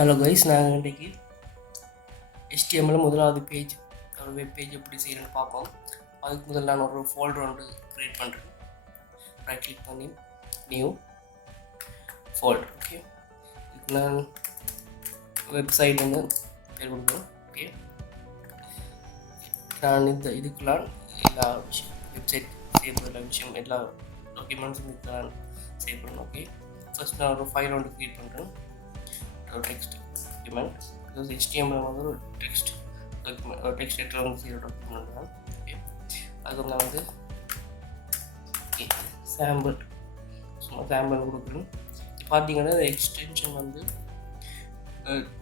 Hello guys, நாங்கள் இன்றைக்கி HTML முதலாவது பேஜ் ஒரு வெப் பேஜ் எப்படி செய்யணும்னு பார்ப்போம். அதுக்கு முதல்ல நான் ஒரு ஃபோல்டர் ஒன்று க்ரியேட் பண்ணுறேன். ரைட் கிளிக் பண்ணி நியூ ஃபோல்டர். ஓகே, இதுக்கு நான் வெப்சைட் வந்து பேர் கொடுக்குறேன். ஓகே, நான் இதுக்கெல்லாம் எல்லா விஷயம் வெப்சைட் சேவ் எல்லா விஷயம் எல்லா டாக்குமெண்ட்ஸும் இதுக்கு நான் சேவ் பண்ணணும். ஓகே, ஃபஸ்ட் நான் ஒரு ஃபைல் ஒன்று க்ரியேட் பண்ணுறேன். டெக்ஸ்ட் டாக்குமெண்ட், பிகாஸ் HTML வந்து ஒரு டெக்ஸ்ட் டாக்குமெண்ட், ஒரு டெக்ஸ்ட் எடிட்டர் வந்து செய்கிற டாக்குமெண்ட் தான். ஓகே, அதுக்கு நான் வந்து சாம்பிள் சும்மா சாம்பிள் கொடுக்குறேன். பார்த்தீங்கன்னா எக்ஸ்டென்ஷன் வந்து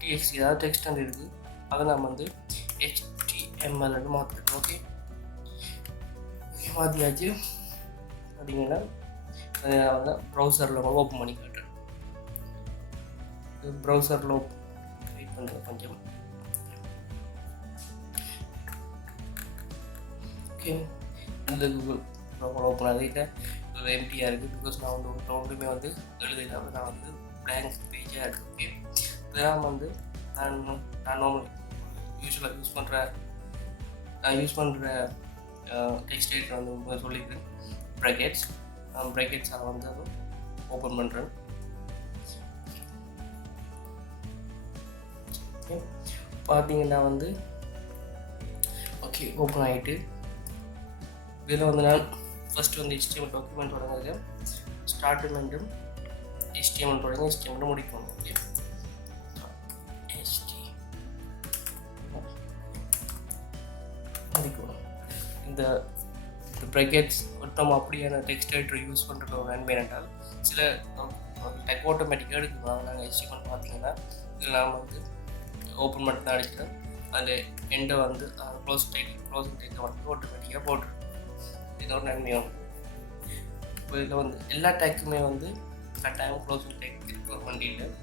TXT, ஏதாவது டெக்ஸ்ட் வந்து இருக்குது, அதை நம்ம வந்து HTML மாற்றிக்கணும். ஓகே, மாற்றியாச்சு. பார்த்தீங்கன்னா நான் வந்து ப்ரௌசரில் கூட ஓப்பன் பண்ணி காட்டுறேன். ப்ரௌசரில் வெயிட் பண்ணுறது கொஞ்சம். ஓகே, இந்த கூகுள் ஓப்பன் ஆகிட்டு இது எம்டியாக இருக்குது. பிகாஸ் நான் வந்து ஒன்றுமே வந்து எழுதலை, அப்போ நான் வந்து பிளாங்க் பேஜாக இருக்குது. ஓகே, இதெல்லாம் வந்து நான் யூஸ்வலாக யூஸ் பண்ணுற டெக்ஸ்ட் எடிட்டர் வந்து சொல்லிக்கிறேன். ப்ராக்கெட்ஸ் அதை வந்து ஓப்பன் பண்ணுறேன். பார்த்தீங்கன்னா வந்து ஓகே ஓப்பன் ஆகிட்டு இதில் வந்து நான் ஃபஸ்ட்டு வந்து HTML டாக்குமெண்ட் தொடங்குறது ஸ்டார்ட்மெண்ட்டும் HTML தொடங்கி HTML முடிக்கணும். ஓகே, முடிக்கணும். இந்த ப்ராக்கெட்ஸ் மட்டும் அப்படியான டெக்ஸ்ட் எடிட்டர் யூஸ் பண்ணுறது ஒரு நன்மை என்றால் சில டெக் ஆட்டோமேட்டிக்காக எடுக்கணும். நாங்கள் HTML பார்த்தீங்கன்னா இதில் நாம் வந்து ஓப்பன் மட்டும் தான் அடிக்கிறேன். அதில் எண்டை வந்து க்ளோசிங் டேக்கை வந்து ஆட்டோமேட்டிக்காக போட்டுருக்கோம். இது ஒரு நன்மையும். இப்போ இதில் வந்து எல்லா டேக்குமே வந்து கட்டாயம் க்ளோசிங் டேக் இருக்க வண்டியில்,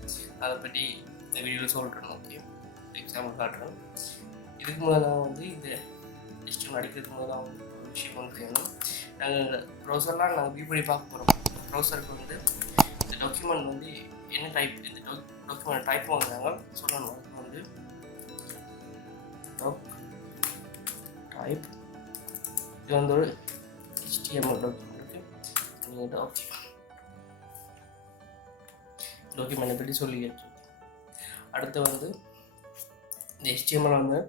அதை பற்றி இந்த வீடியோவில் சொல்கிறேன். ஓகே, எக்ஸாம்பிள் காட்டுறேன். இதுக்கு முதல்ல நான் வந்து இந்த HTML அடிக்கிறதுக்கு முதல்ல நான் வந்து ஒரு விஷயம் வந்து செய்யணும். நாங்கள் ப்ரௌசர்லாம் நாங்கள் வியூ பண்ணி பார்க்க போகிறோம். ப்ரௌசருக்கு வந்து இந்த டாக்குமெண்ட் வந்து என்ன டைப், இந்த டாக்குமெண்ட் டைப் வந்து நாங்கள் சொல்லணும். அதுக்கு வந்து டைப், இது வந்து ஒரு HTML டாக்குமெண்ட். ஓகே, டாக்குமெண்ட்டை பற்றி சொல்லியாச்சு. அடுத்து வந்து இந்த HTML வந்து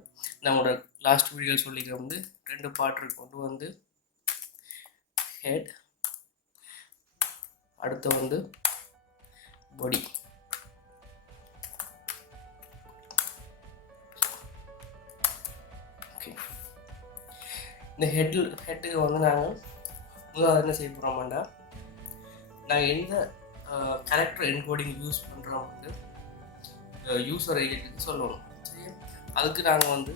நம்மளோட லாஸ்ட் வீடியோ சொல்லிக்கிற வந்து 2 பார்ட் இருக்கு. ஒன்று வந்து ஹெட், அடுத்து வந்து பாடி. ஓகே, இந்த ஹெட்டுக்கு வந்து நாங்கள் முதல்ல என்ன செய்ய போகிறோம்னா, நாங்கள் எந்த கேரக்டர் என்கோடிங் யூஸ் பண்ணுறோம் வந்து யூசர் ஏஜென்ட்டுக்கு சொல்லணும். சரி, அதுக்கு நாங்கள் வந்து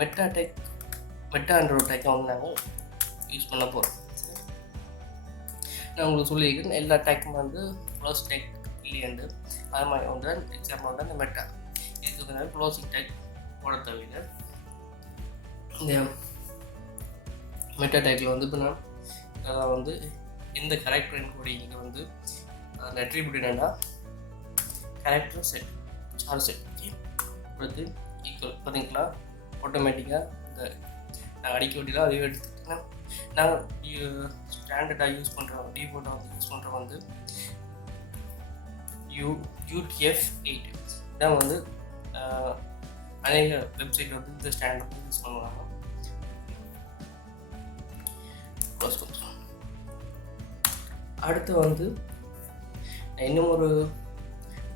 மெட்டான்ற ஒரு டெக்கை வந்து நாங்கள் யூஸ் பண்ண போகிறோம். நான் உங்களுக்கு சொல்லியிருக்கேன் எல்லா டேக்கும் வந்து க்ளோஸ் டேக் இல்லையண்டு, அது மாதிரி வந்து எக்ஸாம்பிள் வந்து அந்த மெட்டா. இதுக்கு வந்து க்ளோசிங் டேக் போட தவிர இந்த மெட்டா டேக்கில் வந்து இப்போ நான் வந்து இந்த கேரக்டர் என்கோடிங் வந்து அட்ரிபியூட் என்னென்னா character set, sir set. Okay, அடுத்து ஈக்குவல் பார்த்தீங்களா, ஆட்டோமேட்டிக்காக இந்த நாங்கள் அடிக்க வேண்டியதாக அதையும் எடுத்துக்கிட்டோன்னா நாங்கள் ஸ்டாண்டர்டாக யூஸ் பண்ணுறோம், டிஃபால்ட்டாக வந்து யூஸ் பண்ணுறோம் வந்து UTF-8 இதான் வந்து அநேக வெப்சைட் வந்து இந்த ஸ்டாண்டர்ட் வந்து யூஸ் பண்ணுவாங்க. க்ளோஸ் பண்ணுறோம். அடுத்து வந்து நான் இன்னும் ஒரு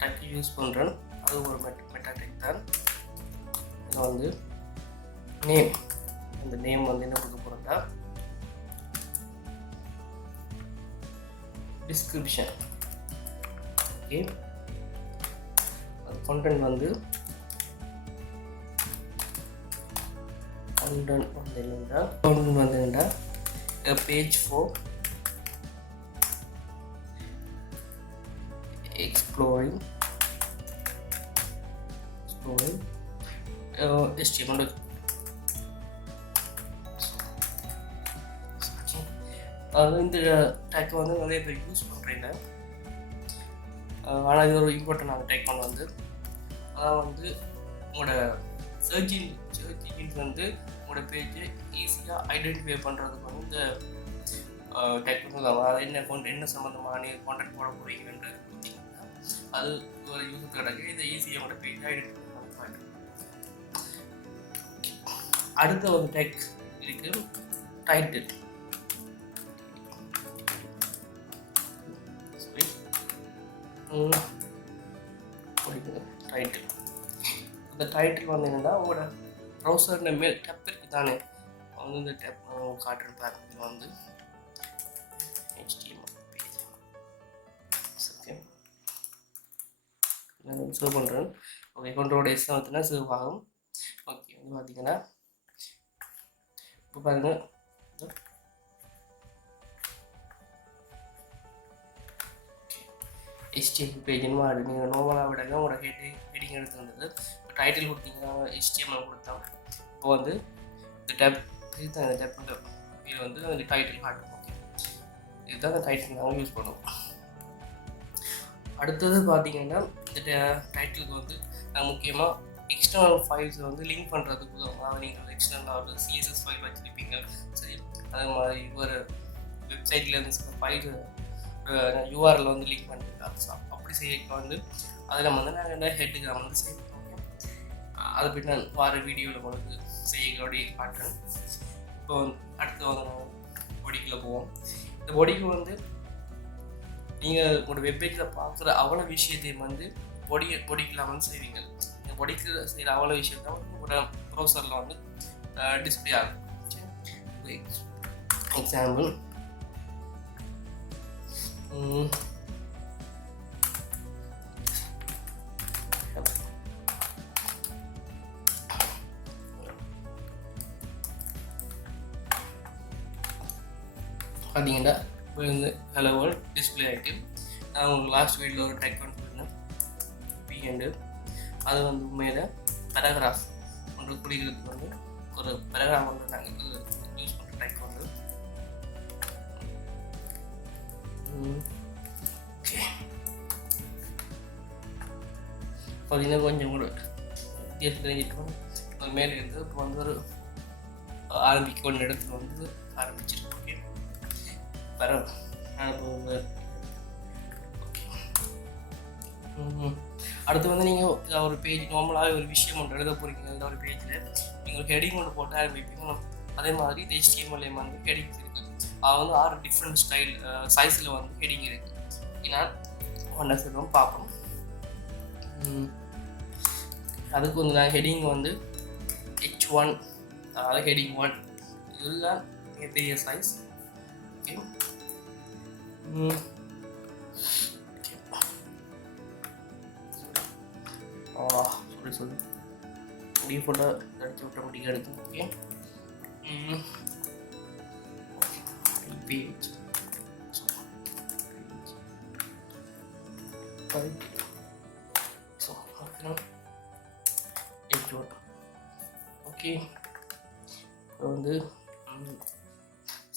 டெக் யூஸ் பண்ணுறேன். அது ஒரு மெட்டா டெக் தான். இது வந்து நேம். இந்த நேம் வந்து என்ன கொடுக்க போகிறோம்னா டிஸ்கிரிப்ஷன். ஓகே, கண்டென்ட் வந்து என்னென்னா பேஜ் ஃபார் exploring HTML. இந்த டேக்கை வந்து நிறைய பேர் யூஸ் பண்ணுறீங்க. ஆனால் இது ஒரு இம்பார்ட்டண்டான டேக் ஒன்று வந்து அதான் வந்து உங்களோட சர்ச் இன்ஜின்ஸ் வந்து உங்களோட பேஜை ஈஸியாக ஐடென்டிஃபை பண்ணுறதுக்கு வந்து இந்த டெக்னிக்கல் அது என்ன சம்மந்தமான நீங்கள் கான்டாக்ட் போட போகிறீங்கன்றது பார்த்தீங்கன்னா அது ஒரு யூஸ் கிடக்கு இதை ஈஸியாக உங்களோட பேஜை ஐடென்டிஃபை பண்ண. அடுத்த ஒரு டெக் இருக்கு டைட்டில். டைட்டில் அந்த டைட்டில் வந்து என்னென்னா உங்களோட ப்ரௌசர் மேல் டெப் இருக்குது தானே வந்து இந்த டெப் காட்டுறேன் பாருங்க. இது வந்து HTML பேஜ். ஓகே நான் சேவ் பண்ணுறேன். ஓகே கண்ட்ரோல் எஸ் வந்துன்னா சேவ் ஆகும். ஓகே வந்து பார்த்தீங்கன்னா இப்போ பாருங்கள் HTML பேஜ்னு மாறி நீங்கள் நார்மலாக விடங்க உங்களோட ஹெட்டிங் எடுத்து வந்தது. இப்போ டைட்டில் கொடுத்தீங்கன்னா HTML கொடுத்தோம். இப்போ வந்து இந்த டேப் இதுதான் இந்த டேப் இது வந்து அந்த டைட்டில் காட்டும். ஓகே இதுதான் அந்த டைட்டில் நாங்கள் யூஸ் பண்ணுவோம். அடுத்தது பார்த்தீங்கன்னா இந்த டைட்டிலுக்கு வந்து நாங்கள் முக்கியமாக எக்ஸ்டர்னல் ஃபைல்ஸை வந்து லிங்க் பண்ணுறதுக்கு உதவும். நீங்கள் எக்ஸ்டர்னல் ஒரு CSS ஃபைல் வச்சுருப்பீங்க, சரி அதே மாதிரி ஒரு வெப்சைட்டில் இருந்து சில ஃபைல் URL வந்து லிங்க் பண்ணிருக்காங்க. ஸோ அப்படி செய்ய வந்து அதில் வந்து நாங்கள் என்ன ஹெட்டுக்கு நம்ம வந்து சேவ் பண்ணுவோம். அதை போய்ட்டு நான் வார வீடியோவில் உங்களுக்கு செய்யக்கூடிய காட்டுறேன். இப்போ அடுத்து வந்து நம்ம பொடிக்குள்ளே போவோம். இந்த பொடிக்கு வந்து நீங்கள் உங்களோட வெப்பேஜில் பார்க்குற அவ்வளோ விஷயத்தையும் வந்து பொடிக்கெலாம் வந்து செய்வீங்க. நீங்கள் பொடிக்கு செய்கிற அவ்வளோ விஷயத்த உங்களோட ப்ரௌசரில் வந்து டிஸ்பிளே ஆகும். எக்ஸாம்பிள் பார்த்தீங்கன்னா இப்போ வந்து ஹலோ வேர்ல்ட் டிஸ்பிளே ஆகிட்டு நான் உங்களுக்கு லாஸ்ட் வீடியோவில் ஒரு டெக் ஒன்று பண்ணேன் பிஎண்டு. அது வந்து உண்மையில் பேராகிராஃப் ஒன்று குடிக்கிறதுக்கு வந்து ஒரு பேராகிராஃப் வந்து நாங்கள் யூஸ் பண்ணுற டெக் வந்து ஓகே பார்த்தீங்கன்னா கொஞ்சம் கூட வித்தியாசம் தெரிஞ்சுட்டு அது மேலே இருந்து இப்போ வந்து ஒரு ஆரம்பிக்க ஒன்று இடத்துல வந்து ஆரம்பிச்சிருக்கோம். ஓகே பரவாயில்ல. அடுத்து வந்து நீங்கள் ஒரு பேஜ் நார்மலாக ஒரு விஷயம் ஒன்று எழுத போகிறீங்க. இந்த ஒரு பேஜில் நீங்கள் ஹெடிங் ஒன்று போட்டு ஆரம்பிப்பீங்க. அதே மாதிரி இந்த HTML வந்து ஹெடிங்ஸ் இருக்குது. அது வந்து 6 டிஃப்ரெண்ட் ஸ்டைல் சைஸில் வந்து ஹெடிங் இருக்குது. ஏன்னா ஒன்றை சொல்லுவோம் பார்ப்போம். அதுக்கு வந்து நான் ஹெடிங் வந்து H1 அதாவது ஹெடிங் 1 இதுதான் மிகப்பெரிய சைஸ். ஓகே சொல்லு டிஃபால்ட்டாக அடிச்சு ஆட்டோமேட்டிக்காக எடுக்கும். ஓகே பேஜ் ஓகே இப்போ வந்து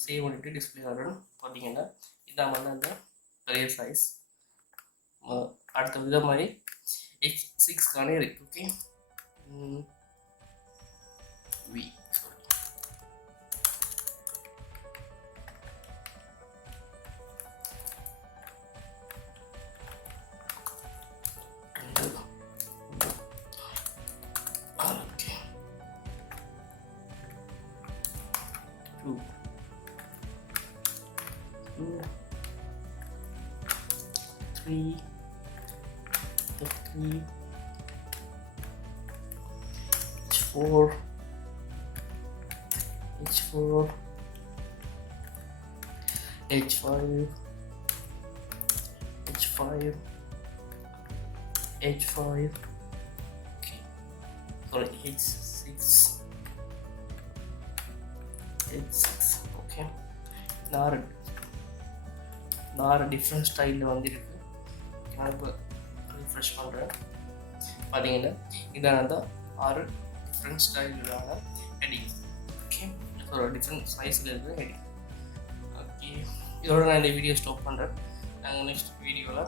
சேவ் பண்ணிட்டு டிஸ்பிளே ஆகணும். பார்த்தீங்கன்னா இதான் வந்து அந்த பெரிய சைஸ். அடுத்த வித மாதிரி H6 இருக்கு. ஓகே வி H4 H5 okay sorry H6 okay நார் டிஃப்ரெண்ட் ஸ்டைலில் வந்து இருக்குது. நான் இப்போ ரிஃப்ரெஷ் பண்ணுறேன். பார்த்தீங்கன்னா இதான தான் 6 டிஃப்ரெண்ட் ஸ்டைலான ஹெடிங். ஓகே ஒரு டிஃப்ரெண்ட் சைஸில் இருக்கிற ஹெடிங். ஓகே இதோட நான் இந்த வீடியோ ஸ்டாப் பண்ணுறேன். நாங்கள் நெக்ஸ்ட் வீடியோவில்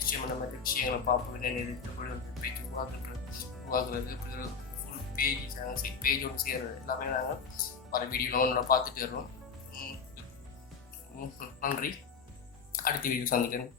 HTML மாதிரி விஷயங்களை பார்ப்போம். என்னென்ன இருக்குது, எப்படி வந்து பேஜ் உருவாக்குறது, இப்படி ஒரு ஃபுல் பேஜ் பேஜ் ஒன்று செய்கிறது எல்லாமே நாங்கள் வர வீடியோவில் ஒன்று பார்த்துட்டு வரோம். நன்றி. அடுத்த வீடியோ சந்திக்கிறேன்.